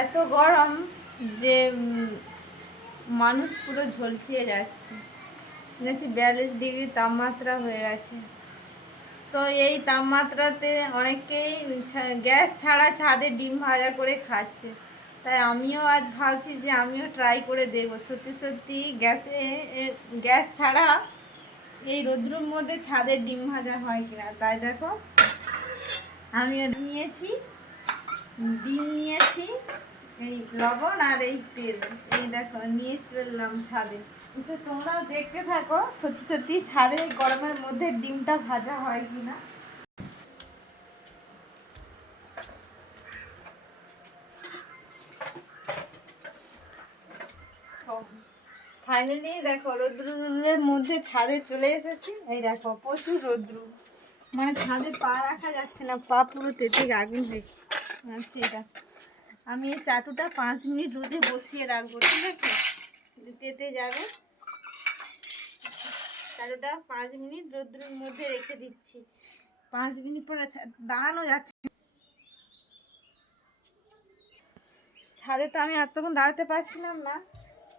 এত গরম যে মানুষ পুরো ঝলসিয়ে যাচ্ছে। শুনেছি বিয়াল্লিশ ডিগ্রি তাপমাত্রা হয়ে গেছে। তো এই তাপমাত্রাতে অনেকেই গ্যাস ছাড়া ছাদে ডিম ভাজা করে খাচ্ছে। তাই আমিও আজ ভাবছি যে আমিও ট্রাই করে দেখব। সত্যি সত্যি গ্যাসে গ্যাস ছাড়া এই রোদ্রুর মধ্যে ছাদের ডিম ভাজা হয় কিনা। তাই দেখো আমি এটা নিয়েছি, ডিম নিয়েছি। এই লবণ আর এই তেল। এই দেখো, নিয়ে চললাম ছাদে। তো তোমরাও দেখতে থাকো, সত্যি সত্যি ছাদে গরমের মধ্যে ডিমটা ভাজা হয় কিনা। ফাইনালি দেখো রৌদ্রের মধ্যে ছাদে চলে এসেছি। এই দেখো, প্রচুর রৌদ্র। মানে ছাদে পা রাখা যাচ্ছে না, পা পুরো তেতে আগুন হয়ে আচ্ছা এটা আমি এই চাটুটা পাঁচ মিনিট রোদে বসিয়ে রাখব, ঠিক আছে? তেতে যাবে। চাটুটা পাঁচ মিনিট রোদ্রের মধ্যে রেখে দিচ্ছি। পাঁচ মিনিট পরে দাঁড়ানো যাচ্ছে। ছাদে তো আমি এতক্ষণ দাঁড়াতে পারছিলাম না।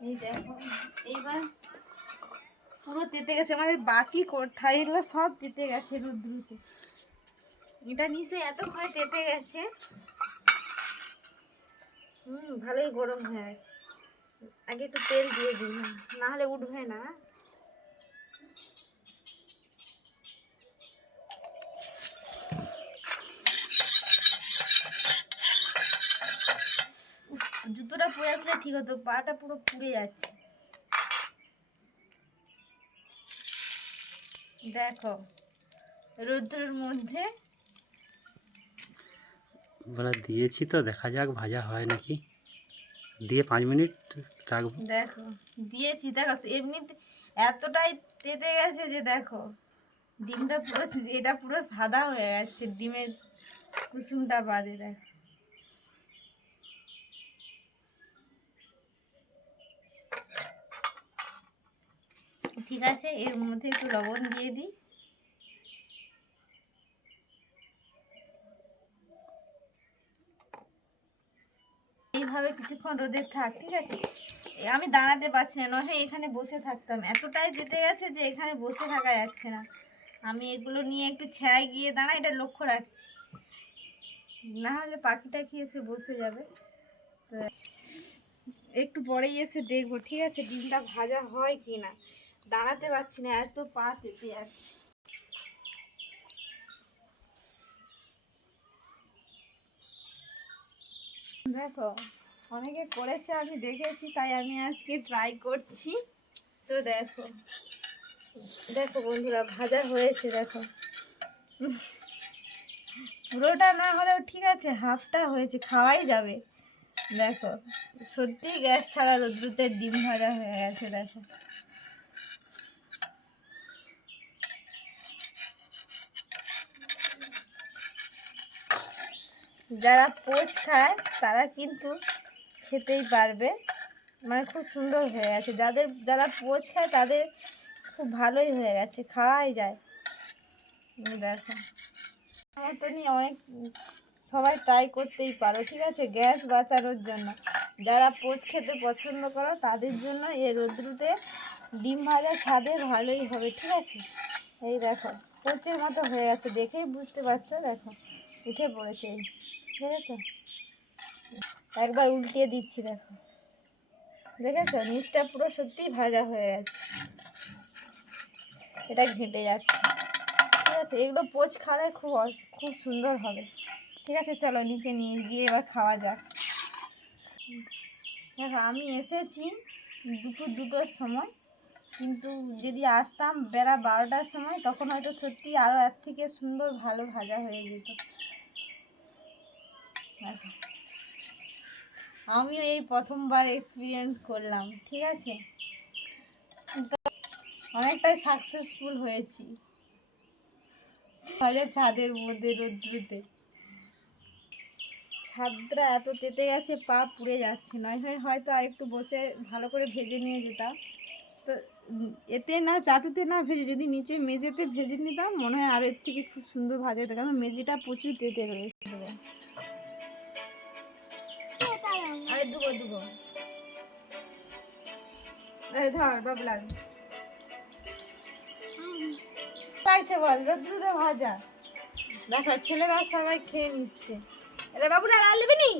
এই দেখো, এইবার পুরো তেতে গেছে, আমাদের বাকি কোঠায় এগুলো সব তেতে গেছে রুদ্রুতে। এটা নিশ্চয়ই এতক্ষণে তেতে গেছে। হুম, ভালোই গরম হয়ে আছে। আগে একটু তেল দিয়ে দিই না না হলে উঠবে না। জুতোটা পরে আসলে ঠিক হতো, পাটা পুরো পুড়ে যাচ্ছে। দেখো, রৌদ্রের মধ্যে বলে দিয়েছি তো, দেখা যাক, ভাজা হয় নাকি। দিয়ে পাঁচ মিনিট রাখব। দেখো, দিয়েছি, দেখো এমনিতে এতটাই তেতে গেছে যে দেখো, ডিমটা পুরো এটা পুরো সাদা হয়ে গেছে, ডিমের কুসুমটা বাদে, দেখো। ঠিক আছে, এর মধ্যে একটু লবণ দিয়ে দিই। এইভাবে কিছুক্ষণ রোদে থাক, ঠিক আছে? আমি দাঁড়াতে পারছি না, নয় এখানে বসে থাকতাম। এতটাই যেতে গেছে যে এখানে বসে থাকা যাচ্ছে না। আমি এগুলো নিয়ে একটু ছায় গিয়ে দাঁড়াই এটা লক্ষ্য রাখছি। না হলে পাখিটা কি এসে বসে যাবে? তো একটু পরেই এসে দেখব, ঠিক আছে? ডিমটা ভাজা হয় কি না? দাঁড়াতে পারছি না, এত পা তেতে যাচ্ছে। দেখো অনেকে করেছে, আমি দেখেছি, তাই আমি আজকে ট্রাই করছি। তো দেখো দেখো বন্ধুরা, ভাজা হয়েছে, দেখো। পুরোটা না হলেও ঠিক আছে হাফটা হয়েছে, খাওয়াই যাবে। দেখো, সত্যি গ্যাস ছাড়া রোদ্রুতে ডিম ভাজা হয়ে গেছে, দেখো। যারা পোচ খায়, তারা কিন্তু খেতেই পারবে। মানে খুব সুন্দর হয়ে গেছে। যাদের, যারা পোচ খায় তাদের খুব ভালোই হয়ে গেছে, খাওয়াই যায়। দেখো। মতনই অনেক সবাই ট্রাই করতেই পারো, ঠিক আছে? গ্যাস বাঁচানোর জন্য। যারা পোচ খেতে পছন্দ করো, তাদের জন্য এই রোদ্রুতে ডিম ভাজা ছাদে ভালোই হবে, ঠিক আছে? এই দেখো, পোচের মতো হয়ে গেছে। দেখেই বুঝতে পারছ? দেখো, উঠে পড়েছে। এই দেখেছ? একবার উল্টিয়ে দিচ্ছি, দেখো। দেখেছ? নিচটা পুরো সত্যিই ভাজা হয়ে গেছে। এটা ঘেঁটে যাচ্ছে। ঠিক আছে, এগুলো পোচ খাওয়ালে খুব খুব সুন্দর হবে। ঠিক আছে, চলো নিচে নিয়ে গিয়ে এবার খাওয়া যাক। দেখো, আমি এসেছি দুপুর দুটোর সময়। কিন্তু যদি আসতাম বেলা বারোটার সময়, তখন হয়তো সত্যি আরও এর থেকে সুন্দর ভালো ভাজা হয়ে যেত। দেখো। আমিও এই প্রথমবার এক্সপিরিয়েন্স করলাম, ঠিক আছে? তো অনেকটাই সাকসেসফুল হয়েছি। ফলে ছাদের মধ্যে, রোদ্রুতে। ছাদটা এত তেতে গেছে, পা পুড়ে যাচ্ছে। নয় হয় হয়তো আর একটু বসে ভালো করে ভেজে নিয়ে যেতাম। তো এতে না, চাটুতে না ভেজে, যদি নিচে মেঝেতে ভেজে নিতাম, মনে হয় আর এর থেকে খুব সুন্দর ভাজা হতো। কারণ মেঝেটা প্রচুর তেতে রয়েছে। আরে দুবো দুবো এই ধর বাবলান লাগছে বল রোদ্দুরে ভাজা। দেখো ছেলেরা সবাই খেয়ে নিচ্ছে। আরে বাবুরা আর নেবে নি?